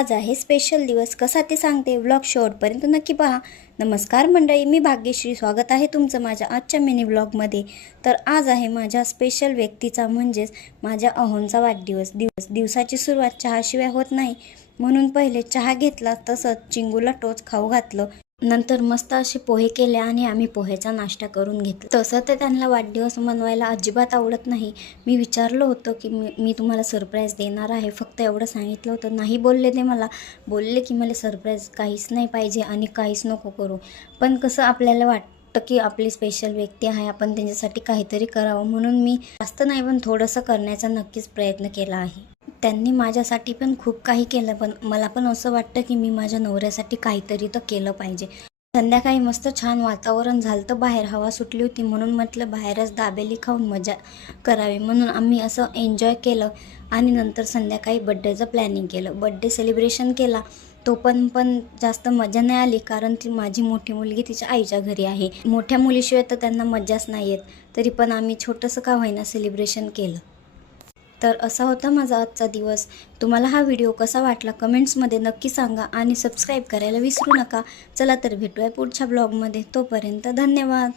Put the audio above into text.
आज आहे स्पेशल दिवस, कसा ते सांगते, व्लॉग शेवटपर्यंत नक्की पहा। नमस्कार मंडळी, मी भाग्यश्री, स्वागत आहे तुमचं माझ्या आजच्या मिनी व्लॉगमध्ये। तर आज आहे माझ्या स्पेशल व्यक्तीचा म्हणजेच माझ्या अहोंचा वाढदिवस। दिवसाची सुरुवात चहाशिवाय होत नाही, म्हणून पहिले चहा घेतला, तसंच चिंगूला टोच खाऊ घातलं। नंतर मस्त असे पोहे केले आणि आम्ही पोह्याचा नाश्ता करून घेतला। तसं तर त्यांना वाढदिवस मनवायला अजिबात आवडत नाही। मी विचारलं होतं की मी तुम्हाला सरप्राईज देणार आहे, फक्त एवढं सांगितलं होतं। नाही बोलले ते मला, बोलले की मला सरप्राईज काहीच नाही पाहिजे आणि काहीच नको करू। पण कसं आपल्याला वाटतं की आपली स्पेशल व्यक्ती आहे, आपण त्यांच्यासाठी काहीतरी करावं, म्हणून मी जास्त नाही पण थोडंसं करण्याचा नक्कीच प्रयत्न केला आहे। त्यांनी माझ्यासाठी पण खूप काही केलं, पण मला पण असं वाटतं की मी माझ्या नवऱ्यासाठी काहीतरी तर केलं पाहिजे। संध्याकाळी मस्त छान वातावरण झालं, तर बाहेर हवा सुटली होती, म्हणून म्हटलं बाहेरच दाबेली खाऊन मजा करावी, म्हणून आम्ही असं एन्जॉय केलं। आणि नंतर संध्याकाळी बड्डेचं प्लॅनिंग केलं, बड्डे सेलिब्रेशन केला। तो पण जास्त मजा नाही आली, कारण ती माझी मोठी मुलगी तिच्या आईच्या घरी आहे। मोठ्या मुलीशिवाय तर त्यांना मजाच नाही येत, तरी पण आम्ही छोटंसं का होईना सेलिब्रेशन केलं। तर असा होता माझा आजचा दिवस। तुम्हाला हा व्हिडिओ कसा वाटला कमेंट्समध्ये नक्की सांगा आणि सबस्क्राईब करायला विसरू नका। चला तर भेटूया पुढच्या ब्लॉगमध्ये, तोपर्यंत धन्यवाद।